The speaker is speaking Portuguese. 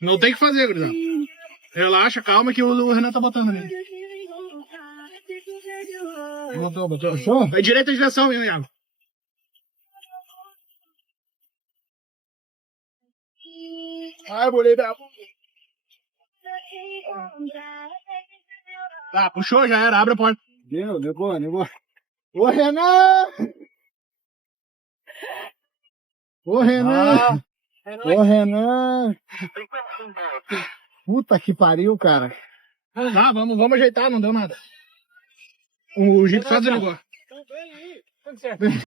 Não tem o que fazer, gurizada. Relaxa, calma que o Renan tá botando ali. Botou. Show? Vai direito à direção, meu Iago. Ai, bolei da... Tá, puxou, já era. Abre a porta. Deu boa. Ô, Renan! Ô, Renan! Ô, Renan! Puta que pariu, cara. Tá, vamos ajeitar, não deu nada. O Gito só desligou.